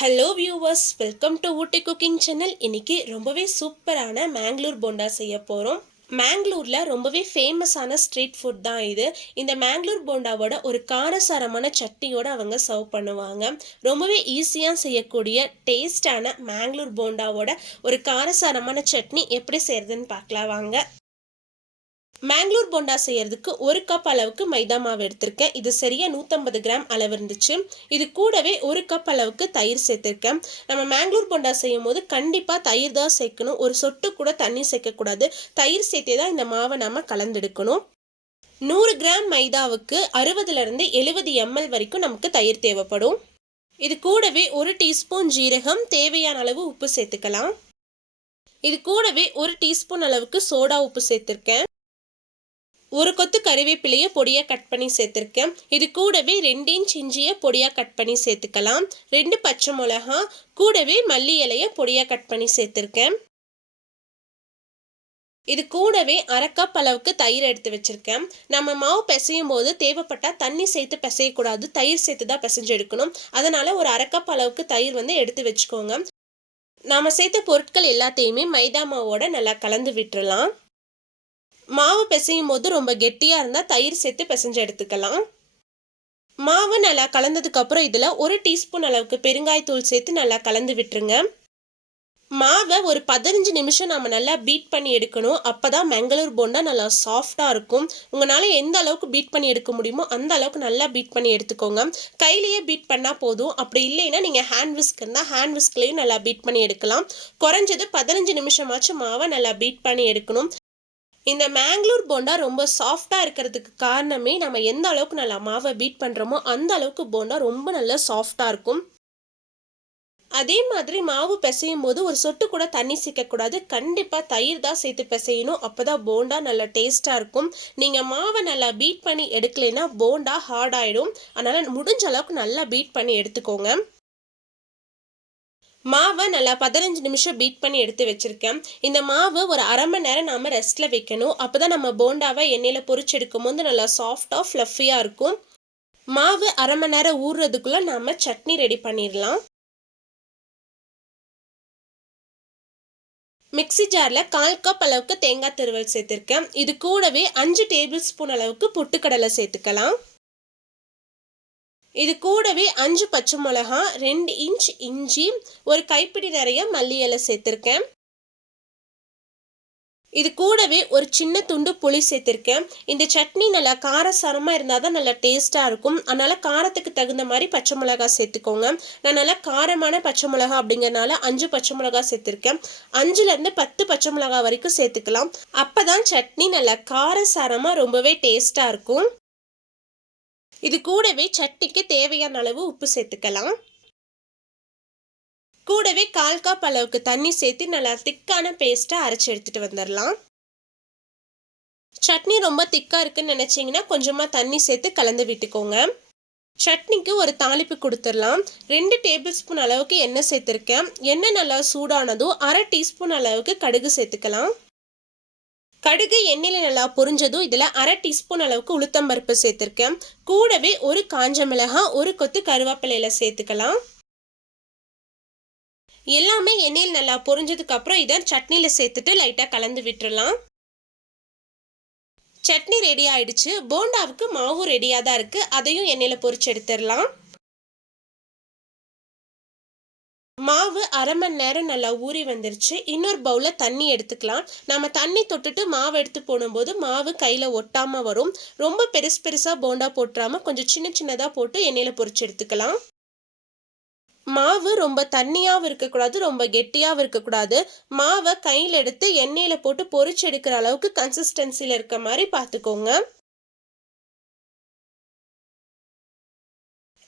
Hello viewers, welcome to Ooty cooking channel. இன்னைக்கு ரொம்பவே சூப்பரான மேங்களூர் போண்டா செய்ய போகிறோம். மேங்களூரில் ரொம்பவே ஃபேமஸான ஸ்ட்ரீட் ஃபுட் தான் இது. இந்த மேங்களூர் போண்டாவோட ஒரு காரசாரமான சட்னியோட அவங்க சர்வ் பண்ணுவாங்க. ரொம்பவே ஈஸியாக செய்யக்கூடிய டேஸ்டான மேங்களூர் போண்டாவோட ஒரு காரசாரமான சட்னி எப்படி செய்யறதுன்னு பார்க்கலாம் வாங்க. மேங்களூர் போண்டா செய்யறதுக்கு ஒரு கப் அளவுக்கு மைதா மாவு எடுத்திருக்கேன். இது சரியா 150 கிராம் அளவு இருந்துச்சு. இது கூடவே ஒரு கப் அளவுக்கு தயிர் சேர்த்திருக்கேன். நம்ம மேங்களூர் போண்டா செய்யும் போது கண்டிப்பாக தயிர் தான் சேர்க்கணும். ஒரு சொட்டு கூட தண்ணி சேர்க்கக்கூடாது. தயிர் சேர்த்தே தான் இந்த மாவை நம்ம கலந்தெடுக்கணும். 100 கிராம் மைதாவுக்கு 60லிருந்து 70 ml வரைக்கும் நமக்கு தயிர் தேவைப்படும். இது கூடவே ஒரு டீஸ்பூன் ஜீரகம், தேவையான அளவு உப்பு சேர்த்துக்கலாம். இது கூடவே ஒரு டீஸ்பூன் அளவுக்கு சோடா உப்பு சேர்த்திருக்கேன். ஒரு கொத்து கறிவேப்பிலையை பொடியாக கட் பண்ணி சேர்த்துருக்கேன். இது கூடவே 2 இன்ச் இஞ்சியை பொடியாக கட் பண்ணி சேர்த்துக்கலாம். 2 பச்சை மிளகா, கூடவே மல்லி இலையை பொடியாக கட் பண்ணி சேர்த்துருக்கேன். இது கூடவே அரை கப் அளவுக்கு தயிர் எடுத்து வச்சிருக்கேன். நம்ம மாவு பிசையும் போது தேவைப்பட்டால் தண்ணி சேர்த்து பிசையக்கூடாது, தயிர் சேர்த்து தான் பிசைஞ்சு எடுக்கணும். அதனால ஒரு அரை கப் அளவுக்கு தயிர் எடுத்து வச்சுக்கோங்க. நாம் சேர்த்த பொருட்கள் எல்லாத்தையுமே மைதா மாவோட நல்லா கலந்து விட்டுறலாம். மாவு பிசையும் போது ரொம்ப கெட்டியாக இருந்தால் தயிர் சேர்த்து பிசைஞ்சு எடுத்துக்கலாம். மாவு நல்லா கலந்ததுக்கு அப்புறம் இதில் ஒரு டீஸ்பூன் அளவுக்கு பெருங்காயத்தூள் சேர்த்து நல்லா கலந்து விட்டுருங்க. மாவை ஒரு 15 நிமிஷம் நம்ம நல்லா பீட் பண்ணி எடுக்கணும். அப்போ தான் மேங்களூர் போண்டா நல்லா சாஃப்டாக இருக்கும். உங்களால் எந்த அளவுக்கு பீட் பண்ணி எடுக்க முடியுமோ அந்த அளவுக்கு நல்லா பீட் பண்ணி எடுத்துக்கோங்க. கையிலேயே பீட் பண்ணால் போதும். அப்படி இல்லைன்னா நீங்கள் ஹேண்ட் விஸ்க் இருந்தால் ஹேண்ட் விஸ்க்லேயும் நல்லா பீட் பண்ணி எடுக்கலாம். குறைஞ்சது 15 நிமிஷமாச்சும் மாவை நல்லா பீட் பண்ணி எடுக்கணும். இந்த மேங்களூர் போண்டா ரொம்ப சாஃப்டாக இருக்கிறதுக்கு காரணமே நம்ம எந்த அளவுக்கு நல்லா மாவை பீட் பண்ணுறோமோ அந்த அளவுக்கு போண்டா ரொம்ப நல்லா சாஃப்டாக இருக்கும். அதே மாதிரி மாவு பிசையும் போது ஒரு சொட்டு கூட தண்ணி சேர்க்கக்கூடாது. கண்டிப்பாக தயிர் தான் சேர்த்து பிசையணும். அப்போ தான் போண்டா நல்லா டேஸ்ட்டாக இருக்கும். நீங்கள் மாவை நல்லா பீட் பண்ணி எடுக்கலைன்னா போண்டா ஹார்ட் ஆகிடும். அதனால் முடிஞ்ச அளவுக்கு நல்லா பீட் பண்ணி எடுத்துக்கோங்க. மாவை நல்லா 15 நிமிஷம் பீட் பண்ணி எடுத்து வச்சுருக்கேன். இந்த மாவு ஒரு அரை மணி நேரம் நாம் ரெஸ்ட்டில் வைக்கணும். அப்போ தான் நம்ம போண்டாவை எண்ணெயில் பொரிச்செடுக்கும் போது நல்லா சாஃப்டாக ஃப்ளஃபியாக இருக்கும். மாவு அரை மணி நேரம் ஊறுறதுக்குள்ளே நாம் சட்னி ரெடி பண்ணிடலாம். மிக்சி ஜாரில் 1/4 கப் அளவுக்கு தேங்காய் துருவல் சேர்த்துருக்கேன். இது கூடவே 5 டேபிள் ஸ்பூன் அளவுக்கு பொட்டுக்கடலை சேர்த்துக்கலாம். இது கூடவே 5 பச்சை மிளகா, 2 இன்ச் இஞ்சி, ஒரு கைப்பிடி நிறைய மல்லி இலை சேர்த்துருக்கேன். இது கூடவே ஒரு சின்ன துண்டு புளி சேர்த்துருக்கேன். இந்த சட்னி நல்லா காரசாரமாக இருந்தால் தான் நல்லா டேஸ்ட்டாக இருக்கும். அதனால் காரத்துக்கு தகுந்த மாதிரி பச்சை மிளகா சேர்த்துக்கோங்க. நான் நல்லா காரமான பச்சை மிளகா அப்படிங்கிறனால 5 பச்சை மிளகா சேர்த்துருக்கேன். 5லேருந்து 10 பச்சை மிளகா வரைக்கும் சேர்த்துக்கலாம். அப்போ தான் சட்னி நல்லா காரசாரமாக ரொம்பவே டேஸ்ட்டாக இருக்கும். இது கூடவே சட்னிக்கு தேவையான அளவு உப்பு சேர்த்துக்கலாம். கூடவே 1/4 கப் அளவுக்கு தண்ணி சேர்த்து நல்லா திக்கான பேஸ்ட்டாக அரைச்சி எடுத்துகிட்டு வந்துடலாம். சட்னி ரொம்ப திக்காக இருக்குன்னு நினச்சிங்கன்னா கொஞ்சமாக தண்ணி சேர்த்து கலந்து விட்டுக்கோங்க. சட்னிக்கு ஒரு தாளிப்பு கொடுத்துடலாம். 2 டேபிள் ஸ்பூன் அளவுக்கு எண்ணெய் சேர்த்துருக்கேன். எண்ணெய் நல்லா சூடானதும் அரை டீஸ்பூன் அளவுக்கு கடுகு சேர்த்துக்கலாம். கடுகு எண்ணெயில் நல்லா பொரிஞ்சதும் இதில் அரை டீஸ்பூன் அளவுக்கு உளுத்தம்பருப்பு சேர்த்துருக்கேன். கூடவே ஒரு காஞ்ச மிளகாய், ஒரு கொத்து கருவேப்பிலையில சேர்த்துக்கலாம். எல்லாமே எண்ணெயில் நல்லா பொரிஞ்சதுக்கு அப்புறம் இதை சட்னியில் சேர்த்துட்டு லைட்டாக கலந்து விட்டுறலாம். சட்னி ரெடி ஆயிடுச்சு. போண்டாவுக்கு மாவு ரெடியாக தான் இருக்குது. அதையும் எண்ணெயில் பொரிச்சு எடுத்துடலாம். மாவு அரை மணி நேரம் நல்லா ஊறி வந்துருச்சு. இன்னொரு பவுலில் தண்ணி எடுத்துக்கலாம். நம்ம தண்ணி தொட்டுட்டு மாவு எடுத்து போடும்போது மாவு கையில் ஒட்டாமல் வரும். ரொம்ப பெருசு பெருசாக போண்டா போட்டுறாமல் கொஞ்சம் சின்ன சின்னதாக போட்டு எண்ணெயில் பொரிச்சு எடுத்துக்கலாம். மாவு ரொம்ப தண்ணியாகவும் இருக்கக்கூடாது, ரொம்ப கெட்டியாகவும் இருக்கக்கூடாது. மாவை கையில் எடுத்து எண்ணெயில் போட்டு பொரிச்சு எடுக்கிற அளவுக்கு கன்சிஸ்டன்சியில் இருக்க மாதிரி பார்த்துக்கோங்க.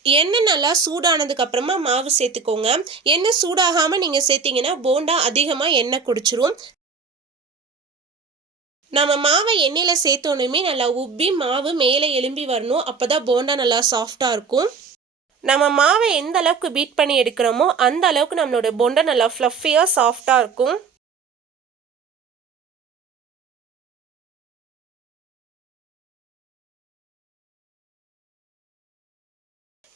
எண்ணெய் நல்லா சூடானதுக்கு அப்புறமா மாவு சேர்த்துக்கோங்க. எண்ணெய் சூடாகாமல் நீங்கள் சேர்த்தீங்கன்னா போண்டா அதிகமாக எண்ணெய் குடிச்சிரும். நம்ம மாவை எண்ணெயில் சேர்த்தோன்னுமே நல்லா உப்பி மாவு மேலே எலும்பி வரணும். அப்போ தான் போண்டா நல்லா சாஃப்டாக இருக்கும். நம்ம மாவை எந்த அளவுக்கு பீட் பண்ணி எடுக்கிறோமோ அந்த அளவுக்கு நம்மளோட போண்டா நல்லா ஃப்ளஃபியாக சாஃப்டாக இருக்கும்.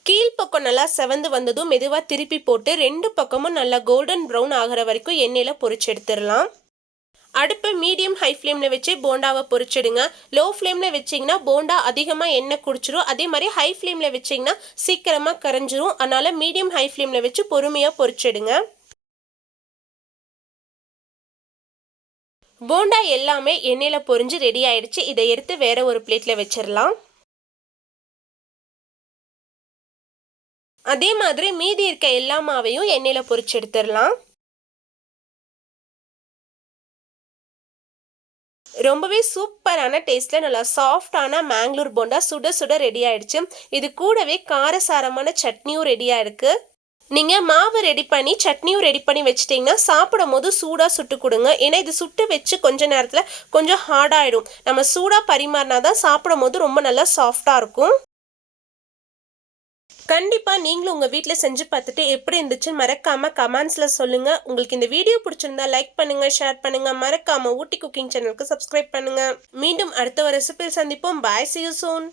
கீழ் அடிப்பக்கம் நல்லா செவந்து வந்ததும் மெதுவா திருப்பி போட்டு 2 பக்கமும் நல்லா கோல்டன் ப்ரௌன் ஆகிற வரைக்கும் எண்ணெயில பொரிச்சு எடுத்துடலாம். அடுப்பை மீடியம் ஹை ஃப்ளேமில் வச்சு போண்டாவை பொரிச்சிடுங்க. லோ ஃப்ளேமில் வச்சிங்கன்னா போண்டா அதிகமாக எண்ணெய் குடிச்சிரும். அதே மாதிரி ஹை ஃப்ளேமில் வச்சிங்கன்னா சீக்கிரமாக கரைஞ்சிரும். அதனால் மீடியம் ஹை ஃப்ளேமில் வச்சு பொறுமையாக பொரிச்சிடுங்க. போண்டா எல்லாமே எண்ணெயில் பொரிஞ்சு ரெடி ஆயிடுச்சு. இதை எடுத்து வேற ஒரு பிளேட்டில் வச்சிடலாம். அதே மாதிரி மீதி இருக்க எல்லா மாவையும் எண்ணெயில் பொரிச்சு எடுத்துடலாம். ரொம்பவே சூப்பரான டேஸ்ட்ல நல்லா சாஃப்டான மேங்களூர் போண்டா சுட சுட ரெடி ஆயிடுச்சு. இது கூடவே காரசாரமான சட்னியும் ரெடியா இருக்கு. நீங்க மாவு ரெடி பண்ணி சட்னியும் ரெடி பண்ணி வச்சிட்டீங்கன்னா சாப்பிடும் போது சூடா சுட்டு கொடுங்க. ஏன்னா இது சுட்டு வச்சு கொஞ்ச நேரத்துல கொஞ்சம் ஹார்ட் ஆயிடும். நம்ம சூடா பரிமாறினாதான் சாப்பிடும் போது ரொம்ப நல்லா சாஃப்டா இருக்கும். கண்டிப்பா நீங்களும் உங்க வீட்ல செஞ்சு பார்த்துட்டு எப்படி இருந்துச்சுன்னு மறக்காம கமெண்ட்ஸ்ல சொல்லுங்க. உங்களுக்கு இந்த வீடியோ பிடிச்சிருந்தா லைக் பண்ணுங்க, ஷேர் பண்ணுங்க. மறக்காம ஊட்டி குக்கிங் சேனலுக்கு சப்ஸ்கிரைப் பண்ணுங்க. மீண்டும் அடுத்த ஒரு ரெசிபியில் சந்திப்போம். பாய், see you soon.